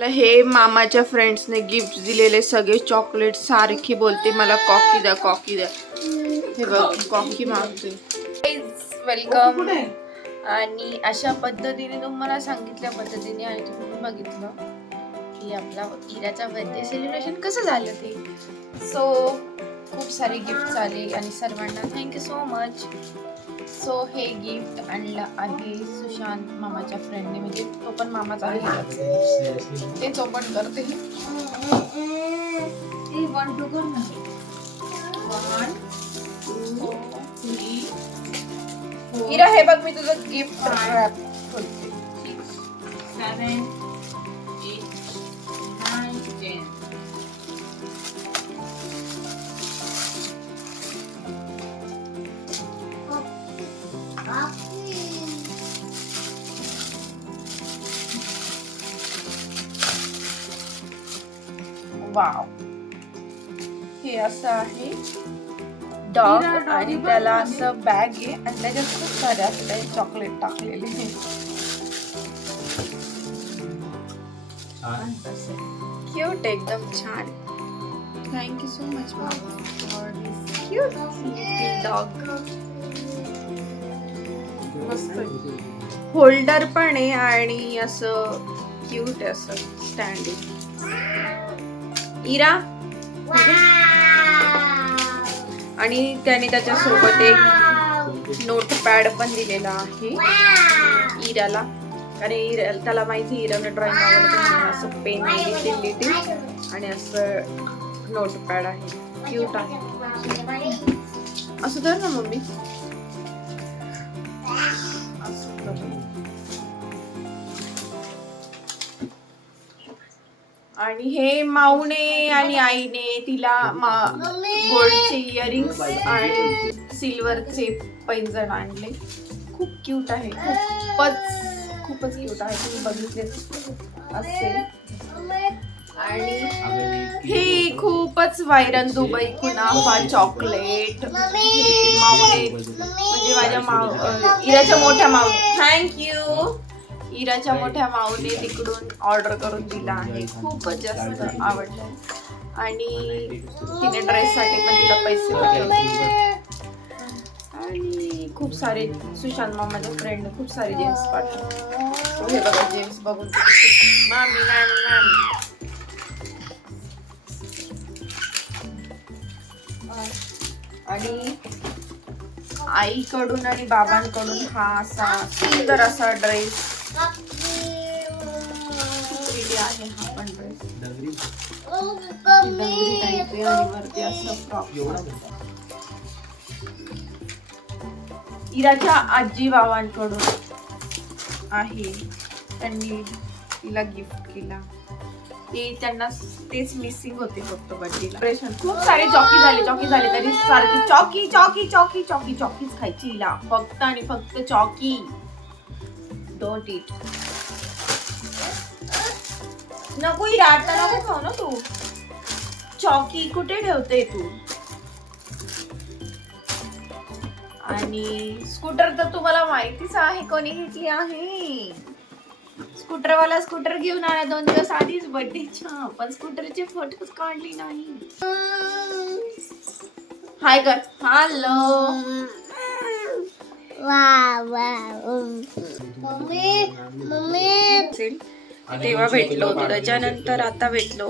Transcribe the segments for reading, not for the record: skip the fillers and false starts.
मला हे मामाच्या फ्रेंड्सने गिफ्ट दिलेले सगळे चॉकलेट सारखी बोलते मला कॉकी द्या कॉकी द्या. हे बघ कॉकी मागते. वेलकम. आणि अशा पद्धतीने तुम्हाला सांगितल्या पद्धतीने आणि तुम्ही बघितलं की आपला इराचा बर्थडे सेलिब्रेशन कसं झालं ते. सो खूप सारे गिफ्ट आले आणि सर्वांना थँक्यू सो मच. सो हे गिफ्ट आणलं आहे सुशांत मामाच्या फ्रेंडने, म्हणजे तो पण मामाच आहे. तेच ओपन करते. 1 2 कर ना. 1 2 3 इरा हे बघ मी तुझं गिफ्ट रॅप करते. 7 8 9 10. वाव. हे असं आहे डॉग आणि त्याला असं बॅग आहे आणि त्याच्यात खूप सारे असले चॉकलेट टाकलेले. क्यूट एकदम छान. Thank you so much for this cute little dog. मस्त होल्डर पण आहे आणि असं क्यूट आहे असं स्टँडिंग. इरा आणि त्याने त्याच्यासोबत एक नोटपॅड पण दिलेला आहे इराला, कारण त्याला माहिती इराला ड्रॉइंग आवडते म्हणून असं पेन लिटिल आणि असं नोटपॅड आहे. क्यूट आहे. असं धर ना मम्मी. आणि हे माऊने आणि आईने तिला गोल्डचे इयरिंग्स आणि सिल्वरचे पैंजण आणले. खूप क्यूट आहे. खूपच क्यूट आहे. तुम्ही बघितले असेल. आणि हे खूपच व्हायरल दुबई कुनाफा चॉकलेट हे माऊने म्हणजे माझ्या इराच्या मोठ्या माऊने थँक्यू इराच्या मोठ्या माऊने तिकडून ऑर्डर करून दिला आहे. खूपच जास्त आवडलं आणि तिने ड्रेससाठी पण तिला पैसे पाठवले. आणि खूप सारे सुशांत मामाच्या फ्रेंडने खूप सारे जेम्स पाठवले. हे बघा जेम्स बघून मामी मामी मामी. आणि आईकडून आणि बाबांकडून हा असा सुंदर असा ड्रेस आहे. हा पण ड्रेस दंगरी टाईप आहे आणि वरती असं फ्रॉक. इराच्या आजी बाबांकडून आहे, त्यांनी तिला गिफ्ट केला. ते त्यांना तेच मिसिंग होते फक्त बर्थडेला. खूप सारे चॉकी झाले तरी सारखी चॉकी चॉकी चॉकी चॉकी चॉकीच खायची हिला. फक्त आणि फक्त चॉकी. Don't it. नको ही आता नको खाऊ ना तू. चॉकी कुठे ठेवते तू. आणि स्कूटर तर तुम्हाला माहितीच आहे कोणी घेतली आहे. स्कूटरवाला स्कूटर घेऊन आला 2 दिवस आधीच बर्थडेच्या, पण स्कूटरचे फोटोच काढले नाही. हाय कर. हॅलो. तेव्हा भेटलो होतो, त्याच्यानंतर आता भेटलो.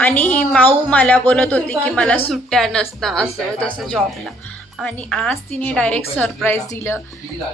आणि ही माऊ मला बोलत होती की मला सुट्ट्या नसता असं तसं जॉबला, आणि आज तिने डायरेक्ट सरप्राईज दिलं.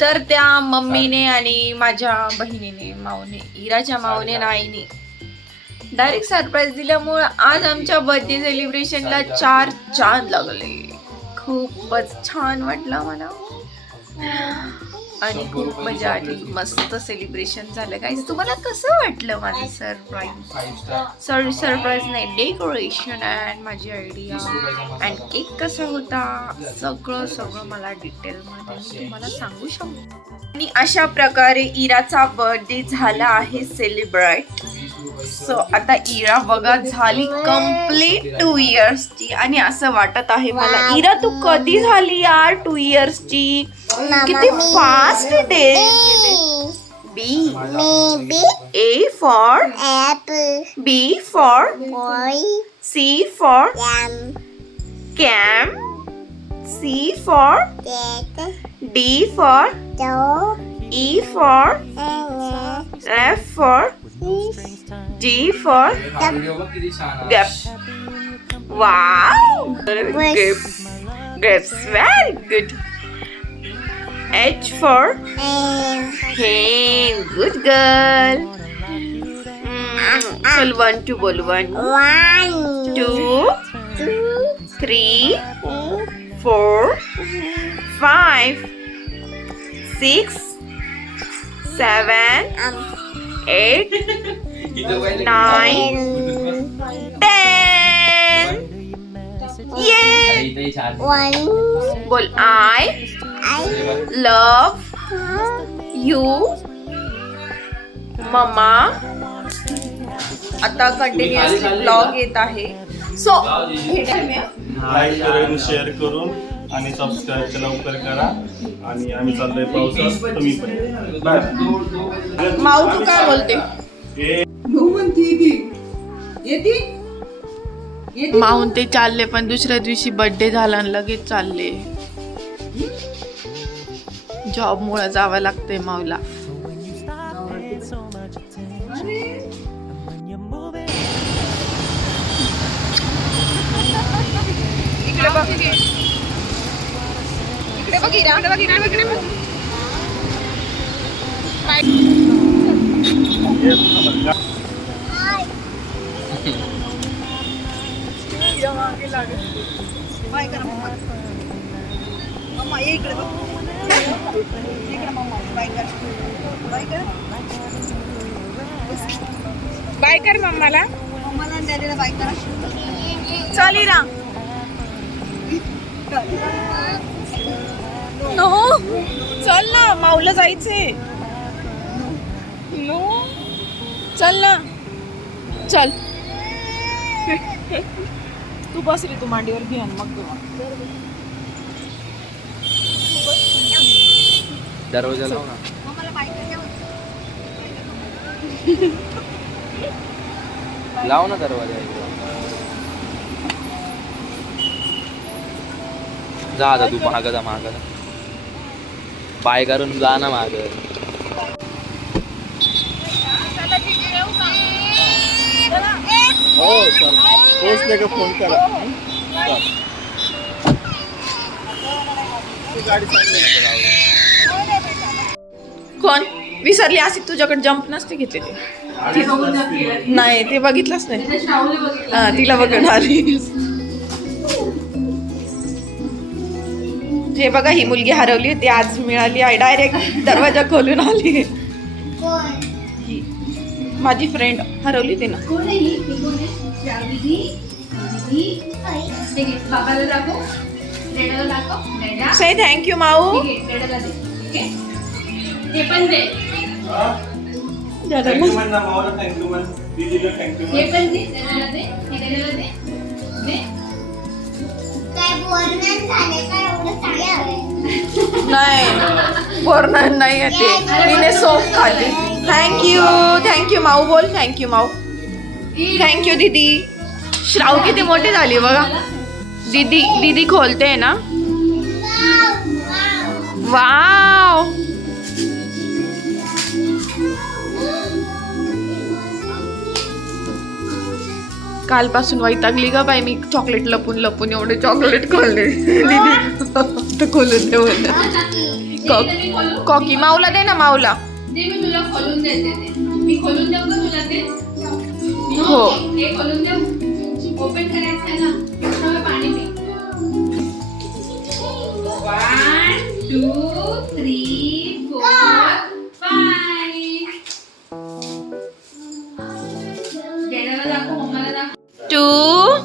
तर त्या मम्मीने आणि माझ्या बहिणीने माऊने इराच्या माऊने आणि आईने डायरेक्ट सरप्राईज दिल्यामुळे आज आमच्या बर्थडे सेलिब्रेशनला 4 चांद लागले. खूपच छान वाटलं मला आणि खूप मजा आली. मस्त सेलिब्रेशन झालं. गाईस तुम्हाला कसं वाटलं माझं सरप्राईज नाही डेकोरेशन अँड माझी आयडिया अँड केक कसा होता सगळं मला डिटेलमध्ये मी तुम्हाला सांगू शकतो. आणि अशा प्रकारे इराचा बर्थडे झाला आहे सेलिब्रेट. सो आता इरा बघा झाली कंप्लीट 2 इयर्सची आणि असं वाटत आहे मला इरा तू कधी झाली यार 2 इयर्सची. किती fast day B. A for apple, B for boy, C for lamb, cam, C for cat, D for dog, E for and F for fish, G for Gap. Wow! Grapes. Grapes. Very good. H for and hen. Good girl. चल 1 2 बोल 1 1, 2 2, 3 4 5 6 7 8 9 10 Yay! 1, बोल I love you mamma. आता continuously blog येत आहे. So like करून share करून आणि subscribe लवकर करा आणि आम्ही चाललोय पावसात तुम्ही पण बाय. माऊ तू काय बोलते? माऊन ते चालले पण दुसऱ्या दिवशी बर्थडे झाला आणि लगेच चालले. जॉब मुळे जावं लागतंय माऊला. इकडे बघ इकडे बघ इकडे बघ. बाय कर मम्माला. चल इरा. नो चल ना माऊला जायचंय. नो चल ना चल. तू बस रे, तू मांडीवर घे आणि मग दरवाजा लाव ना. लाव ना दरवाजा. जा आता तू माग जा पाय करून जा ना माग. हो चल पोचले का फोन करा. गाडी कोण विसरली अशी तुझ्याकडे जंप नसते घेतले ते. नाही ते बघितलंच नाही. हा तिला बघून आली. हे बघा ही मुलगी हरवली होती, आज मिळाली आहे. डायरेक्ट दरवाजा खोलून आली. माझी फ्रेंड हरवली होती ना. से थँक्यू माऊ. थँक्यू म्हण ना मावला. थँक्यू म्हण दीदीला. थँक्यू नाही बोरणार नाही येते. तिने सोप खाल्ली. थँक्यू माऊ बोल. थँक्यू माऊ. थँक्यू दीदी. श्राव किती मोठी झाली बघा. दीदी खोलते ना. वाव कालपासून वैतागली ग बाई मी. चॉकलेट लपून एवढे चॉकलेट खोलले. दीदी खोलून दे बोल. कॉकी माऊला दे ना माऊला. मी तुला खोलून देते. मी खोलून देऊ का तुला ते? हो हे खोलून देऊ. ओपन करायचं आहे ना. थोडं पाणी पी. 1 2 3 4 5. डेडाला दाखव, मम्माला दाखव. 2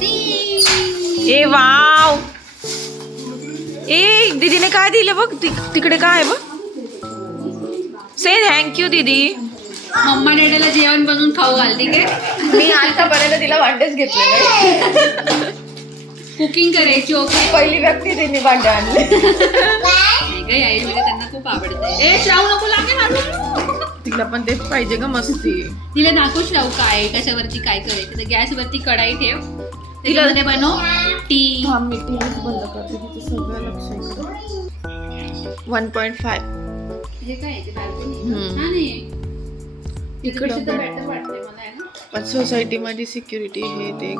3. ए वाव. ए दीदीने काय दिलं बघ तिकडे काय आहे बघ. से थँक्यू दीदी. मम्मा डेडाला जेवण बनवून खाऊ घाल. ठीक आहे. मी आतापर्यंत तिला वाटच घेतलेलं. कुकिंग करायची ओके पहिली व्यक्ती त्यांनी भांडे आणले. नाही का यायला म्हणजे त्यांना खूप आवडतं. ए श्राव नको लागे मारू. तिला पण तेच पाहिजे का मस्ती. तिला दाखव श्राव काय कशावरती काय करायचं. तर गॅसवरती कढाई ठेव त्याच्यामध्ये बनव टी. थांब मी टीव्हीच बंद करते तिथे सगळं लक्ष इकडं. 1.5 हे काय ते balcony? हम्म. छान आहे. इकडं इकडे बेटर वाटते मला आहे ना. पण सोसायटी मध्ये सिक्युरिटी हे ते